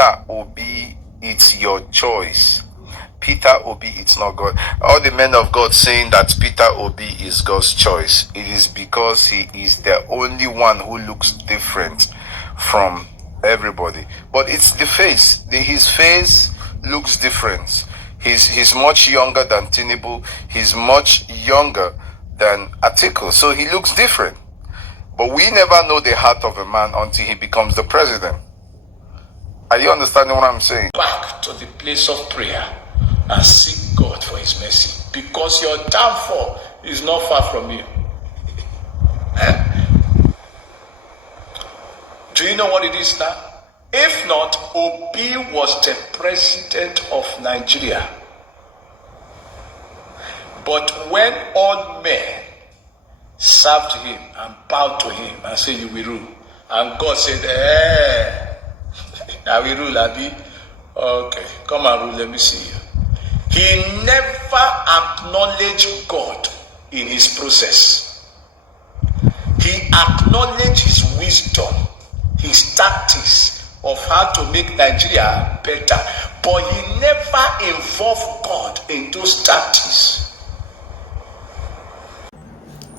Peter Obi, it's your choice. Peter Obi, it's not God. All the men of God saying that Peter Obi is God's choice. It is because he is the only one who looks different from everybody. But it's the face. His face looks different. He's much younger than Tinubu. He's much younger than Atiku. So he looks different. But we never know the heart of a man until he becomes the president. Are you understanding what I'm saying? Back to the place of prayer and seek God for his mercy, because your downfall is not far from you. Do you know what it is now? If not, Obi was the president of Nigeria. But when all men served him and bowed to him and said, "You will rule," and God said, I will rule, Abi. Okay, come and rule, let me see you. He never acknowledged God in his process. He acknowledged his wisdom, his tactics of how to make Nigeria better, but he never involved God in those tactics.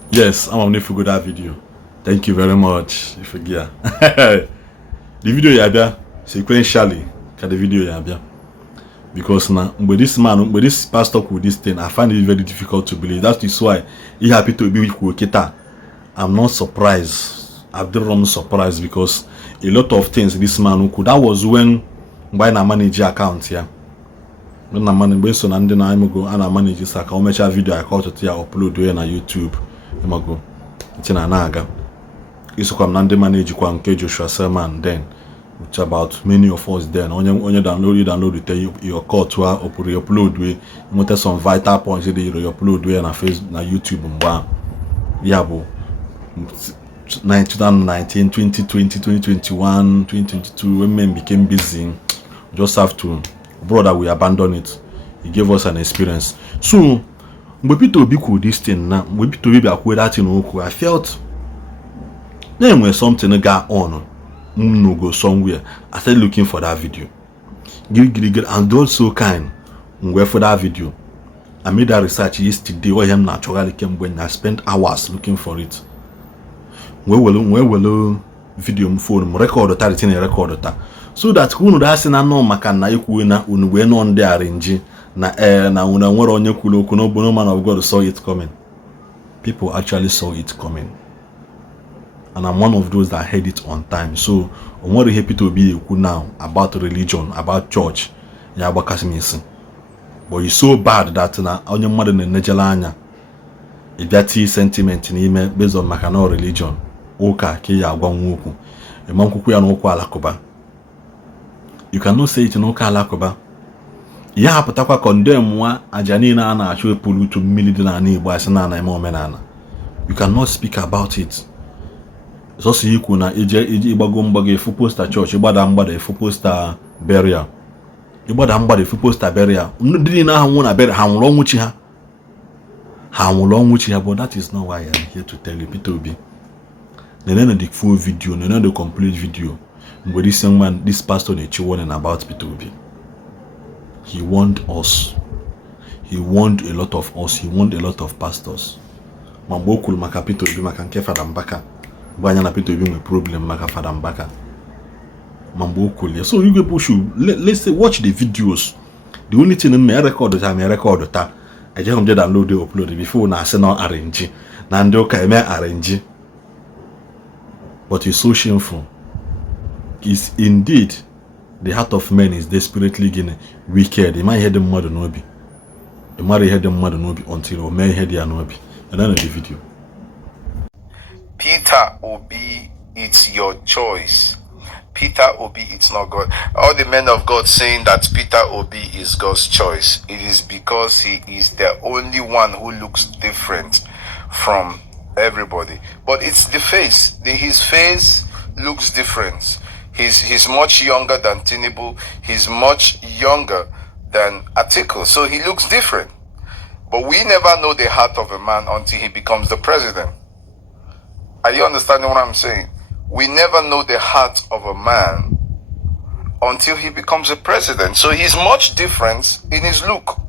Yes, I'm going to forget that video. Thank you very much. If you get the video you have sequentially, the video you have, because now with this pastor with this thing, I find it very difficult to believe. That is why he happy to be with Kita. I'm not surprised. I'm not surprised because a lot of things this man could. That was when buying a manager account here. When I manage, so and then I'm go and I manage this account. Make a video I call to upload it on YouTube. I'm go. It's in an aga. It's come and manage kwa nke Joshua Sermon then. Which about many of us then on your download it your call to upload we you some vital points that you upload we na Facebook na YouTube mba yeah bo 2019 2020 2021 2022 when men became busy just have to brother we abandon it. He gave us an experience. So when Peter Obi could this thing now, when Peter Obi acquired that thing, I felt then when something got on no go somewhere. I started looking for that video. And those so kind were for that video. I made that research yesterday where him naturally came when I spent hours looking for it. Where will video phone record that so that who know say na no maka na ekwu na unu we no ndị arrange na na unu nwere onye kwuru okwu no no man of God saw it coming. People actually saw it coming. And I'm one of those that heard it on time. So I'm very happy to be now about religion, about church. Yeah, but it's so bad that na onye mmadụ na-enejela anya ịbịati sentiment n'ime based on maka no religion. Ụka ka ya agwa nwokwu. Emankwukwu ya n'ụkwa alakuba. You cannot say it in ụka alakuba. Ya hapụtakwa condemn nwa aja niile a na-achụ epulu to mmiri dị n'ala Igbo asị na eme omenala. You cannot speak about it. So see you na ije igbago mgbago efu poster church igbada mgbada efu poster burial igbada mgbada efu poster burial ndị na ahụ na burial ha nwụrụ ọnwụ chi ha but that is not why I am here to tell you. Peter Obi nene the full video, nene the complete video but this young man, this pastor na warning about Peter Obi. He warned us, he warned a lot of us, he warned a lot of pastors. Mambokul maka Peter Obi maka nke Reverend Mbaka Banya na Peter Obi with problem maka Reverend Mbaka. Mambo Kulia. So you people should let's say watch the videos. The only thing in my record that I just come to download the upload before na say no arrange. Na ndo ka me arrange. But it's so shameful. Is indeed the heart of man is desperately getting wicked. You might hear them mother no be. You might hear them mother no be until you may hear their no be. And then the video. Peter Obi, it's your choice. Peter Obi, it's not God. All the men of God saying that Peter Obi is God's choice. It is because he is the only one who looks different from everybody. But it's the face. His face looks different. He's much younger than Tinubu. He's much younger than Atiku. So he looks different. But we never know the heart of a man until he becomes the president. Are you understanding what I'm saying? We never know the heart of a man until he becomes a president. So he's much different in his look.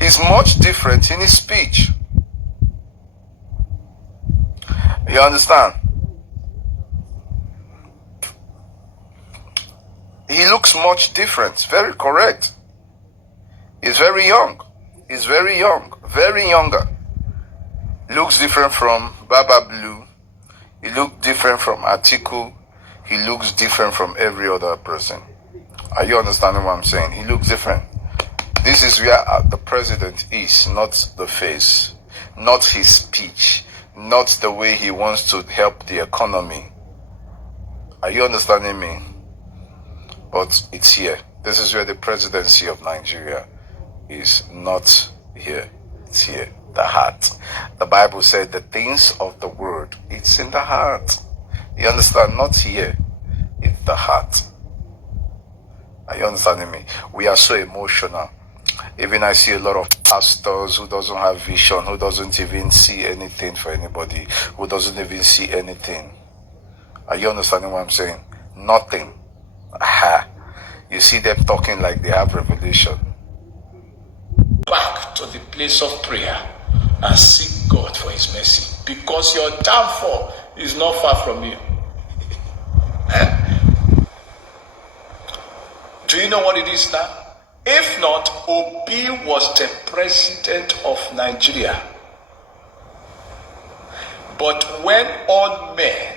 He's much different in his speech. You understand? He looks much different. Very correct. He's very young. He's very young. Very younger. Looks different from Baba Blue. He looks different from Atiku. He looks different from every other person. Are you understanding what I'm saying? He looks different. This is where the president is, not the face, not his speech, not the way he wants to help the economy. Are you understanding me? But it's here. This is where the presidency of Nigeria is, not here. It's here. The heart. The Bible said the things of the word, it's in the heart. You understand? Not here. It's the heart. Are you understanding me? We are so emotional. Even I see a lot of pastors who doesn't have vision, who doesn't even see anything for anybody, who doesn't even see anything. Are you understanding what I'm saying? Nothing. Aha. You see them talking like they have revelation. Back to the place of prayer and seek God for his mercy, because your downfall is not far from you. Do you know what it is now? If not, Obi was the president of Nigeria. But when all men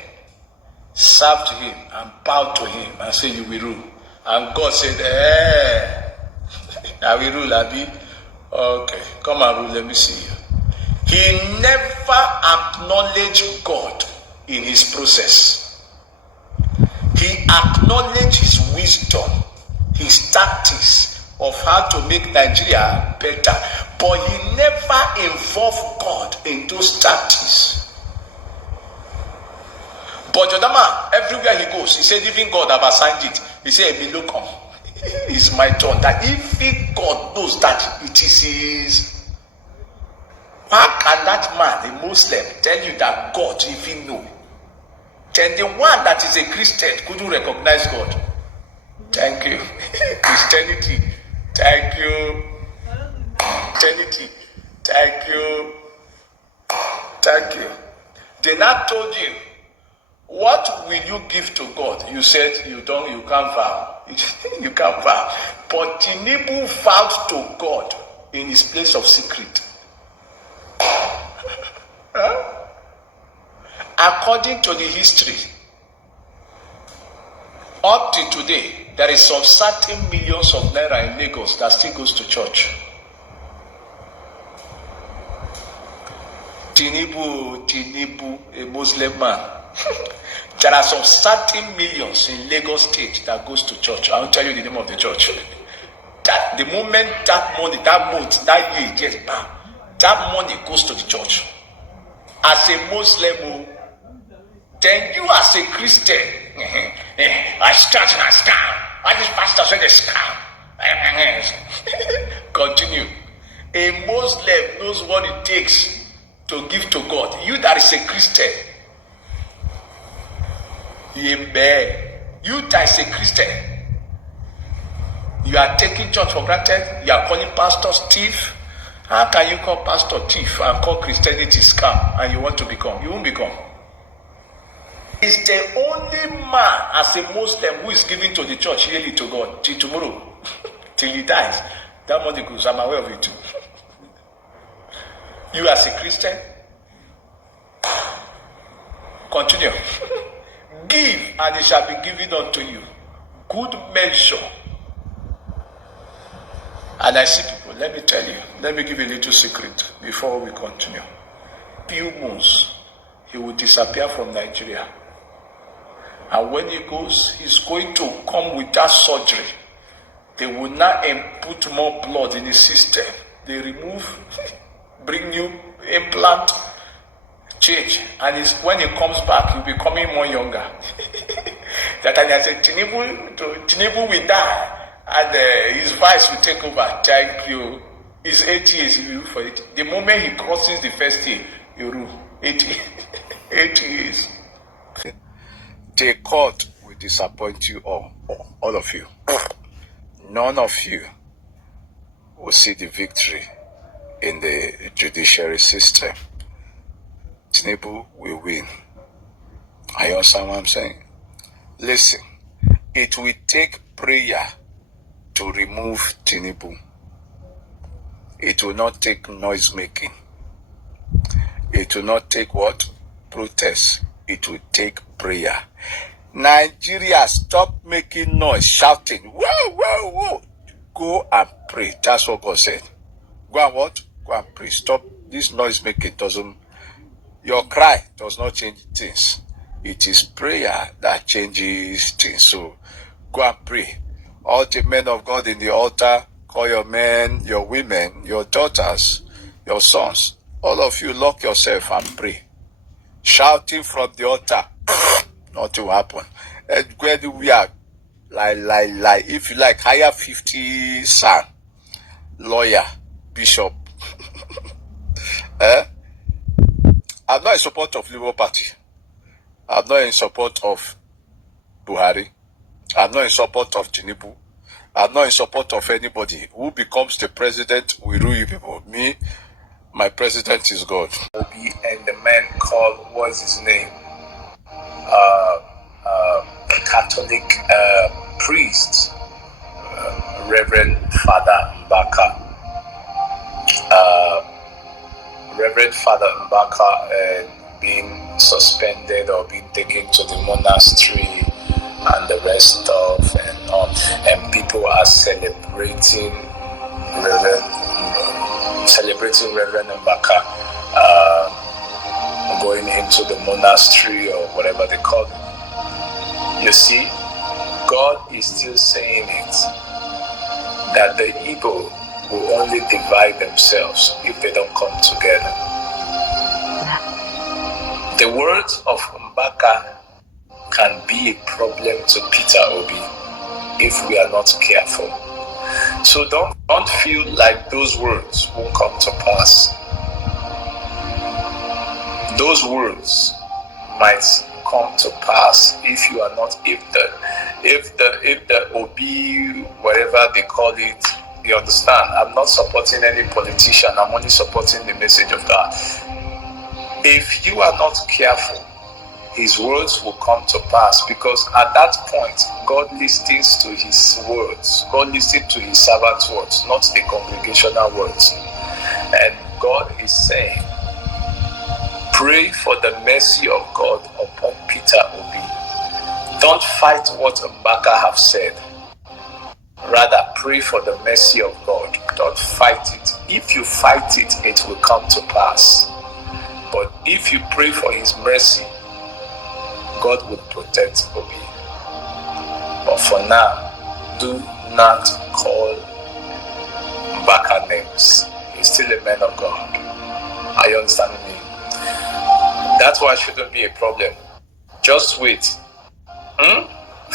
served him and bowed to him and said, "You will rule," and God said, I will rule, Abi. Okay, come and rule, let me see you. He never acknowledged God in his process. He acknowledged his wisdom, his tactics of how to make Nigeria better, but he never involved God in those tactics. But Jodama, everywhere he goes, he said, even God have assigned it. He said, "Look, it's my turn." That even God knows that it is his. How can that man, a Muslim, tell you that God even know? Then the one that is a Christian couldn't recognize God. Thank you. Christianity. Thank you. Christianity. Thank you. Thank you. They not told you, what will you give to God? You said you can't vow. You can't vow. But Tinubu vowed to God in his place of secret. Huh? According to the history, up to today, there is some certain millions of naira in Lagos that still goes to church. Tinubu, a Muslim man. There are some certain millions in Lagos State that goes to church. I'll tell you the name of the church. That the moment that money, that month, that year gets bam, that money goes to the church. As a Muslim, then you as a Christian, I start and I scam. I just pastor said they scam. Continue. A Muslim knows what it takes to give to God. You that is a Christian, you that is a Christian, you are taking church for granted. You are calling pastors thief. How can you call pastor thief and call Christianity scam and you want to become? You won't become. It's the only man as a Muslim who is giving to the church yearly to God till tomorrow, till he dies. That money goes. I'm aware of it too. You as a Christian, continue. Give and it shall be given unto you. Good measure. And I see people, let me tell you, let me give you a little secret before we continue. Few months, he will disappear from Nigeria. And when he goes, he's going to come with that surgery. They will now put more blood in his system. They remove, bring new implant, change. And when he comes back, he'll be coming more younger. That time I said, Tinubu will die. And his vice will take over. Thank you. It's 8 years he will rule for it. The moment he crosses the first year, he will rule. 8 years. They caught with will disappoint you all of you. None of you will see the victory in the judiciary system. Tinubu will win. Are you understand what I'm saying? Listen, it will take prayer to remove Tinubu. It will not take noise making. It will not take what? Protest. It will take prayer. Nigeria, stop making noise, shouting. Whoa, whoa, whoa. Go and pray. That's what God said. Go and what? Go and pray. Stop this noise making. Your cry does not change things. It is prayer that changes things. So go and pray. All the men of God in the altar, call your men, your women, your daughters, your sons. All of you lock yourself and pray. Shouting from the altar. Nothing will happen. And where do we are? Like, if you like, hire 50 son, lawyer, bishop. I'm not in support of Labour Party. I'm not in support of Buhari. I'm not in support of Tinubu. I'm not in support of anybody. Who becomes the president will rule you people. Me, my president is God. And the man called, what's his name? Catholic priest, Reverend Father Mbaka. Reverend Father Mbaka being suspended or being taken to the monastery and the rest of and on, and people are celebrating Reverend Mbaka going into the monastery or whatever they call it. You see, God is still saying it, that the Igbo will only divide themselves if they don't come together. The words of Mbaka can be a problem to Peter Obi if we are not careful. So don't feel like those words won't come to pass. Those words might come to pass if you are not, if the Obi, whatever they call it, you understand. I'm not supporting any politician. I'm only supporting the message of God. If you are not careful, his words will come to pass, because at that point, God listens to his words. God listens to his servant's words, not the congregational words. And God is saying, pray for the mercy of God upon Peter Obi. Don't fight what Mbaka have said. Rather, pray for the mercy of God. Don't fight it. If you fight it, it will come to pass. But if you pray for his mercy, God will protect Obi. But for now, do not call Mbaka names. He's still a man of God. Are you understanding me? That's why it shouldn't be a problem. Just wait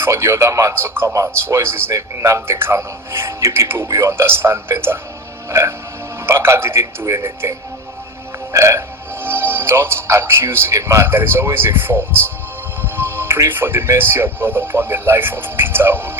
for the other man to come out. What is his name? Nnamdi Kanu. You people will understand better. Mbaka didn't do anything. Don't accuse a man. There is always a fault. Pray for the mercy of God upon the life of Peter Obi.